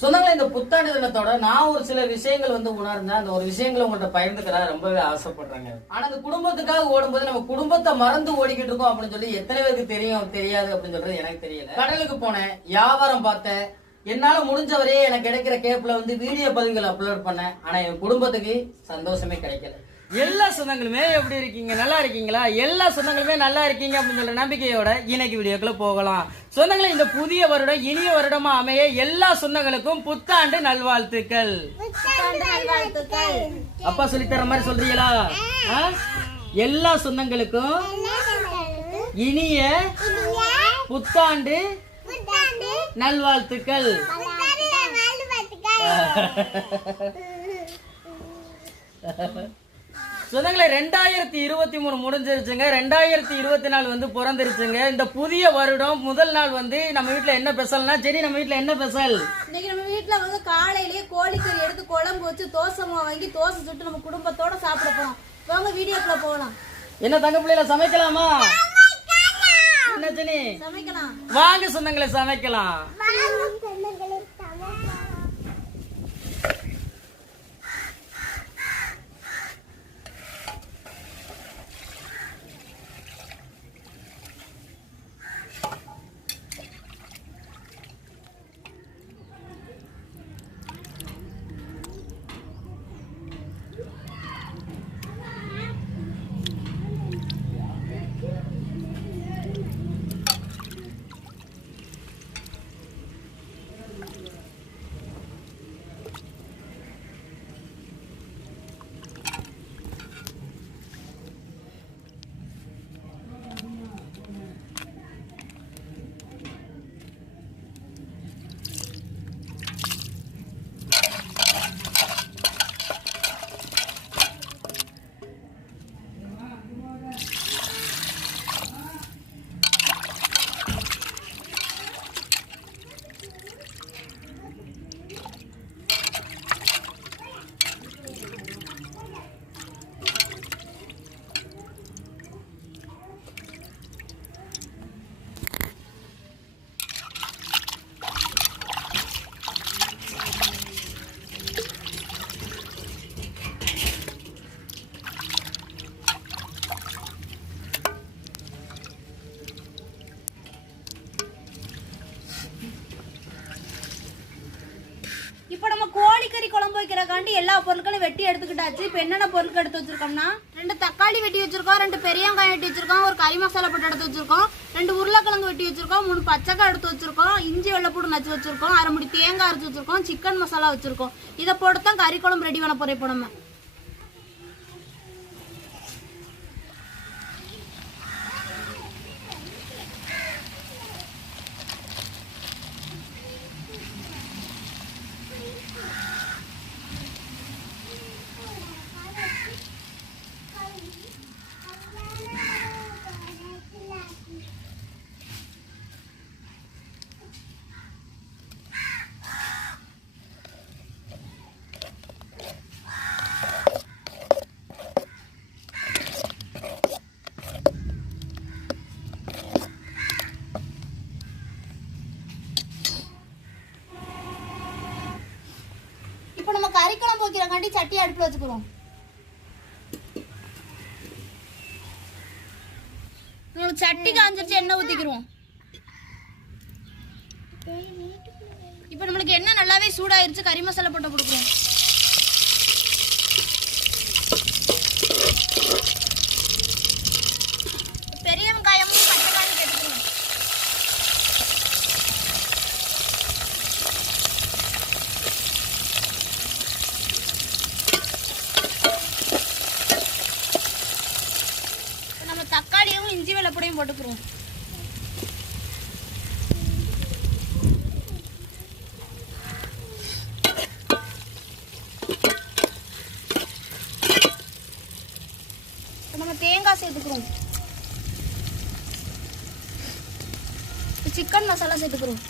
சொந்தங்களை இந்த புத்தாண்டு தினத்தோட நான் ஒரு சில விஷயங்கள் வந்து உணர்ந்தேன். அந்த ஒரு விஷயங்களை உங்கள்கிட்ட பயந்துக்கிறா ரொம்பவே ஆசைப்படுறாங்க. ஆனா அந்த குடும்பத்துக்காக ஓடும்போது நம்ம குடும்பத்தை மறந்து ஓடிக்கிட்டு இருக்கோம் அப்படின்னு சொல்லி எத்தனை பேருக்கு தெரியும் தெரியாது அப்படின்னு சொல்றது எனக்கு தெரியல. கடலுக்கு போனேன் வியாபாரம் பார்த்தேன். என்னால முடிஞ்ச வரையே எனக்கு கிடைக்கிற கேப்ல வந்து வீடியோ பதிவுகள் அப்லோட் பண்ணேன். ஆனா என் குடும்பத்துக்கு சந்தோஷமே கிடைக்கல. எல்லா சொந்தங்களுமே எப்படி இருக்கீங்க? நல்லா இருக்கீங்களா? எல்லா சொந்தங்களுமே நல்லா இருக்கீங்க அப்படின்னு சொல்ற நம்பிக்கையோட இன்னைக்கு வீடியோக்குள்ள போகலாம். சொந்தங்களே இந்த புதிய வருடம் இனிய வருடமா அமைய எல்லா சொந்தங்களுக்கும் புத்தாண்டு நல்வாழ்த்துக்கள். அப்பா சொல்லி தர மாதிரி சொல்றீங்களா? எல்லா சொந்தங்களுக்கும் இனிய புத்தாண்டு நல்வாழ்த்துக்கள். சொந்தங்களே ரெண்டாயிரத்தி இருபத்தி மூணு முடிஞ்சிருச்சுங்க. ரெண்டாயிரத்தி இருபத்தி நாலு வந்து பிறந்துருச்சுங்க. இந்த புதிய வருடம் முதல் நாள் வந்து நம்ம வீட்ல என்ன ஸ்பெஷல்னா சரி நம்ம வீட்ல என்ன ஸ்பெஷல் இன்னைக்கு நம்ம வீட்ல வந்து காலையிலேயே கோழிக்கறி எடுத்து குழம்பு வச்சு தோசை வாங்கி தோசை சுட்டு நம்ம குடும்பத்தோட சாப்பிட போறோம். வாங்க வீடியோக்குள்ள போகலாம் என்ன தங்க பிள்ளைல சமைக்கலாமா? என்ன சமைக்கலாம். வாங்க சொந்தங்களை சமைக்கலாம் இப்போ நம்ம கோழிக்கறி குழம்பு எல்லா பொருட்களும் வெட்டி எடுத்துக்கிட்டாச்சு. இப்போ என்னென்ன பொருட்கள் எடுத்து வச்சிருக்கோம்னா? ரெண்டு தக்காளி வெட்டி வச்சிருக்கோம் ரெண்டு பெரியங்காய் வெட்டி வச்சிருக்கோம் ஒரு கறி மசாலா போட்டு எடுத்து வச்சிருக்கோம் ரெண்டு உருளைக்கிழங்கு வெட்டி வச்சிருக்கோம் மூணு பச்சைக்காய் எடுத்து வச்சிருக்கோம் இஞ்சி வெள்ளைப்பூடு நச்சு வச்சிருக்கோம் அரை முடி தேங்காய் அரைச்சி வச்சிருக்கோம் சிக்கன் மசாலா வச்சிருக்கோம். இதை போட்டு தான் கறி குழம்பு ரெடி பண்ண போறேன் இப்போ நம்ம இப்போ நம்ம கறி வைக்கிறக்காண்டி சட்டி அடுப்புல வச்சுக்கிறோம் சட்டி காஞ்சிருச்சு எண்ணெய் ஊத்திக்கிறோம். இப்போ நம்மளுக்கு எண்ணெய் நல்லாவே சூடாயிருச்சு கறி மசாலா போட்டு கொடுக்குறோம் பெரிய வெங்காயமும் பச்சைக்காயும் சேர்த்துக்கணும் இப்ப நம்ம தக்காளியும் இஞ்சி போட்டுக்கிறோம் நம்ம தேங்காய் சேர்த்துக்கிறோம். சிக்கன் மசாலா சேர்த்துக்கிறோம்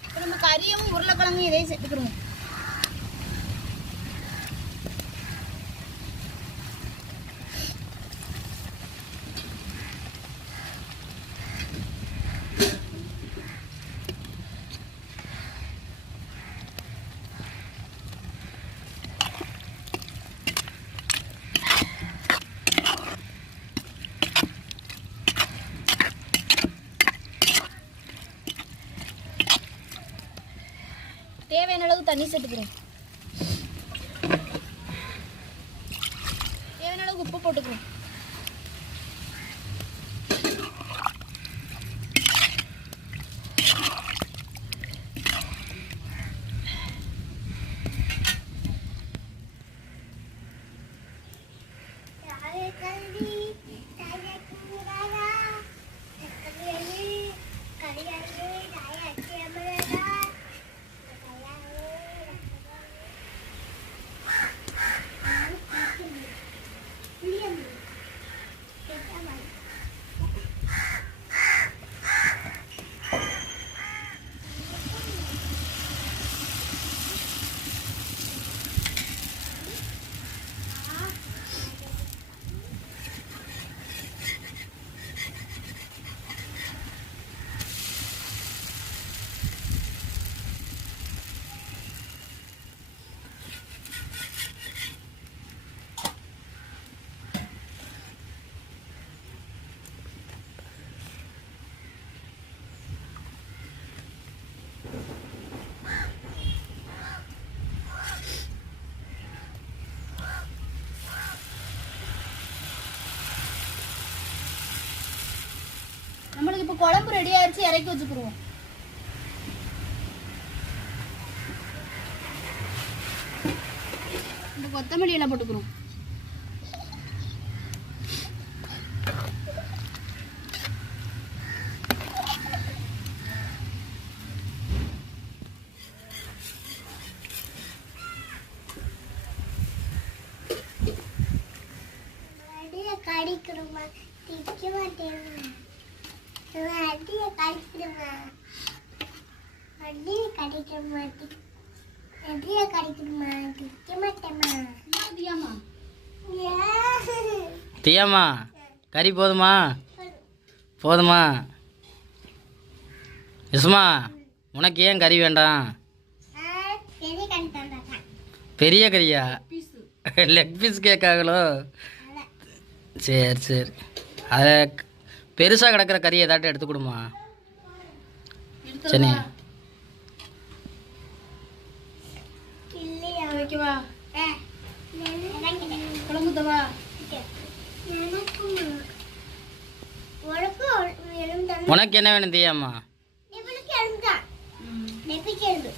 இப்ப நம்ம கறியும் உருளைக்கிழங்கும் இதையும் சேர்த்துக்கிறோம் தேவையான அளவு தண்ணி சேர்த்துக்கிறோம் தேவையான அளவுக்கு உப்பு போட்டுக்கிறோம் நம்மளுக்கு இப்போ குழம்பு ரெடி ஆயிடுச்சு இறக்கி வச்சுக்கிடுவோம் இந்த கொத்தமல்லி எல்லாம் போட்டுக்கிறோம் கடிக்கிறோமா? திக்க மாட்டேன் அடிய கடிக்க தியாமா தியாமா கறி போதுமா போதுமா இஸ்மா உனக்கு ஏன் கறி வேண்டாம்? பெரிய கறியா? Leg piece கேட்காங்களோ? சரி சரி. அதை பெருசாக கிடக்கிற கறி ஏதாட்டும் எடுத்து கொடுமா. சரி உனக்கு என்ன வேணும் தியாமா இவளுக்கு எலும்புதான் நெப்பிக்கு எலும்பு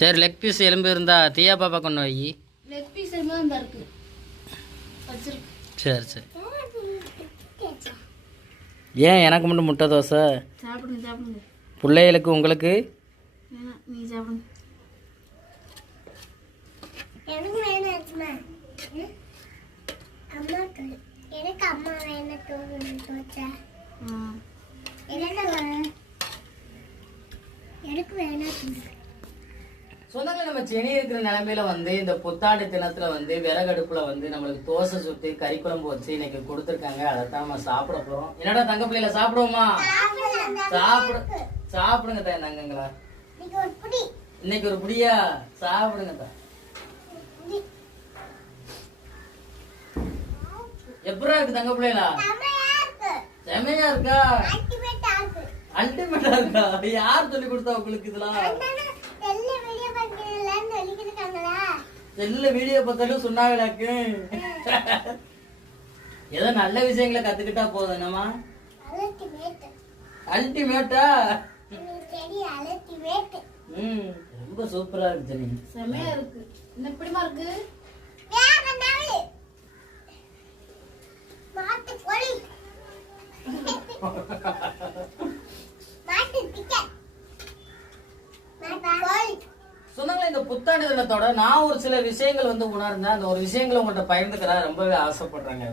சரி லெக் பீஸ் எலும்பு இருந்தா தியா பாப்பா கொண்டு வை சரி சரி. ஏன் எனக்கு மட்டும் முட்டை தோசை? சாப்பிடுங்க சாப்பிடுங்க. பிள்ளைகளுக்கு உங்களுக்கு? வேணாம் நீ சாப்பிடுங்க. எனக்கு வேணும் அம்மா அம்மாக்கு எனக்கு அம்மா வேணும் தோணும் தோச்சா ஆ. எனக்கு எனக்கு வேணாம் சொந்தங்களை நம்ம செனி இருக்கிற நிலைமையில வந்து இந்த புத்தாண்டு தினத்துல வந்து விறகடுப்புல வந்து நம்மளுக்கு தோசை சுட்டு கறி குழம்பு வச்சு இன்னைக்கு கொடுத்துருக்காங்க. அதைத்தான் நம்ம சாப்பிட போறோம். என்னடா தங்க பிள்ளைல சாப்பிடுவோமா? சாப்பிடு சாப்பிடுங்க தான் தங்கங்களா. இன்னைக்கு ஒரு புடியா? சாப்பிடுங்க தான் புடி. எப்படா இருக்கு தங்க பிள்ளைகளா? செமையா இருக்கு. அல்டிமேட்டா இருக்கா? யார் சொல்லி கொடுத்தா உங்களுக்கு இதெல்லாம் அண்ணா நல்ல வீடியோ பார்க்கலாம்னு சொல்லிக்கிட்டு இருக்காங்களா செல்ல வீடியோ பார்த்தாலும் சொன்னாங்களாக்கு ஏதோ நல்ல விஷயங்களை கத்துக்கிட்டா போதும் என்னமா அல்டிமேட் அல்டிமேட்டா ம் ரொம்ப சூப்பரா இருக்கு ஜெனி செமையா இருக்கு. என்ன எப்படிமா இருக்கு? மாட்டு கோழி மாட்டு டிக்கெட் மாட்டு கோழி சொன்னாங்களே இந்த தினத்தோட நான் ஒரு சில விஷயங்கள் வந்து உணர்ந்தேன். அந்த ஒரு விஷயங்களை உங்கள்கிட்ட பயந்துக்கிறா ரொம்பவே ஆசைப்படுறாங்க.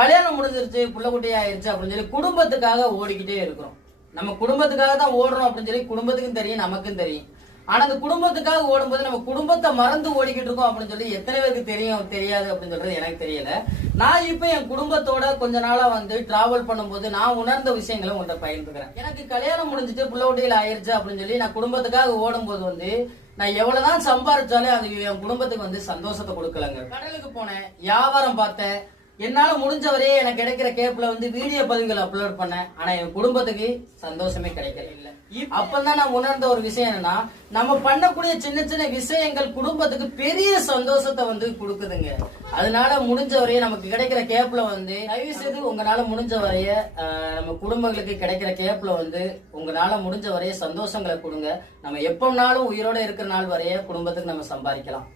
கல்யாணம் முடிஞ்சிருச்சு புள்ள ஆயிடுச்சு அப்படின்னு சொல்லி குடும்பத்துக்காக ஓடிக்கிட்டே இருக்கிறோம். நம்ம குடும்பத்துக்காக தான் ஓடுறோம் அப்படின்னு சொல்லி குடும்பத்துக்கும் தெரியும் நமக்கும் தெரியும். ஆனா அந்த குடும்பத்துக்காக ஓடும்போது நம்ம குடும்பத்தை மறந்து ஓடிக்கிட்டு இருக்கோம் அப்படின்னு சொல்லி எத்தனை பேருக்கு தெரியும் தெரியாது அப்படின்னு சொல்றது எனக்கு தெரியல. நான் இப்ப என் குடும்பத்தோட கொஞ்ச நாளா வந்து டிராவல் பண்ணும்போது நான் உணர்ந்த விஷயங்களை உங்கள்கிட்ட பகிர்ந்துக்கிறேன். எனக்கு கல்யாணம் முடிஞ்சிட்டு புள்ளவுட்டியில் ஆயிடுச்சு அப்படின்னு சொல்லி நான் குடும்பத்துக்காக ஓடும்போது வந்து நான் எவ்வளவுதான் சம்பாரிச்சாலும் அது என் குடும்பத்துக்கு வந்து சந்தோஷத்தை கொடுக்கலங்க. கடலுக்கு போனேன். வியாபாரம் பார்த்தேன். என்னால முடிஞ்ச வரையே எனக்கு கிடைக்கிற கேப்ல வந்து வீடியோ பதிவுகள் அப்லோட் பண்ணேன். ஆனா என் குடும்பத்துக்கு சந்தோஷமே கிடைக்கல. இல்ல. அப்பதான் நான் உணர்ந்த ஒரு விஷயம் என்னன்னா நம்ம பண்ணக்கூடிய சின்ன சின்ன விஷயங்கள் குடும்பத்துக்கு பெரிய சந்தோஷத்தை வந்து கொடுக்குதுங்க. அதனால முடிஞ்ச வரையே நமக்கு கிடைக்கிற கேப்ல வந்து தயவு செய்து உங்களால முடிஞ்ச வரைய நம்ம குடும்பங்களுக்கு கிடைக்கிற கேப்ல வந்து உங்களால முடிஞ்ச வரைய சந்தோஷங்களை கொடுங்க. நம்ம எப்பனாலும் உயிரோட இருக்கிற நாள் வரைய குடும்பத்துக்கு நம்ம சம்பாதிக்கலாம்.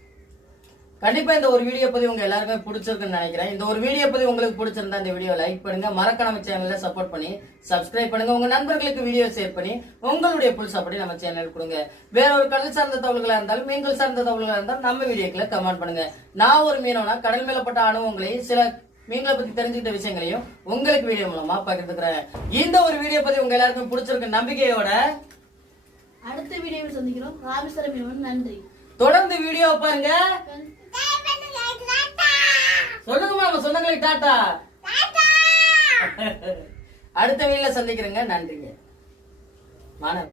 கண்டிப்பா இந்த ஒரு வீடியோ பதிவு உங்க எல்லாருமே பிடிச்சிருக்குன்னு நினைக்கிறேன். இந்த ஒரு வீடியோ பதிவு உங்களுக்கு பிடிச்சிருந்தா இந்த வீடியோ லைக் பண்ணுங்க. மறக்காம நம்ம சேனல்ல சப்போர்ட் பண்ணி சப்ஸ்கிரைப் பண்ணுங்க. உங்க நண்பர்களுக்கு வீடியோ ஷேர் பண்ணி உங்களுடைய புல் சப்போர்ட் நம்ம சேனல் கொடுங்க. வேற ஒரு கடல் சார்ந்த தகவல்களா இருந்தாலும் மீன்கள் சார்ந்த தகவல்களா இருந்தாலும் நம்ம வீடியோக்களை கமெண்ட் பண்ணுங்க. நான் ஒரு மீனவனா கடல் மேலப்பட்ட அனுபவங்களையும் சில மீன்களை பத்தி தெரிஞ்சுக்கிட்ட விஷயங்களையும் உங்களுக்கு வீடியோ மூலமா பகிர்ந்துக்கிறேன். இந்த ஒரு வீடியோ பத்தி உங்க எல்லாருக்கும் பிடிச்சிருக்க நம்பிக்கையோட அடுத்த வீடியோவில் சந்திக்கிறோம். ராமேஸ்வரம் மீனவன் நன்றி. தொடர்ந்து வீடியோ பாருங்க. சொல்லுங்கம்மா நம்ம சொந்தங்களுக்கு டாட்டா. டாடா அடுத்த வீடியோல சந்திக்கிறேங்க. நன்றிங்க. மாணவ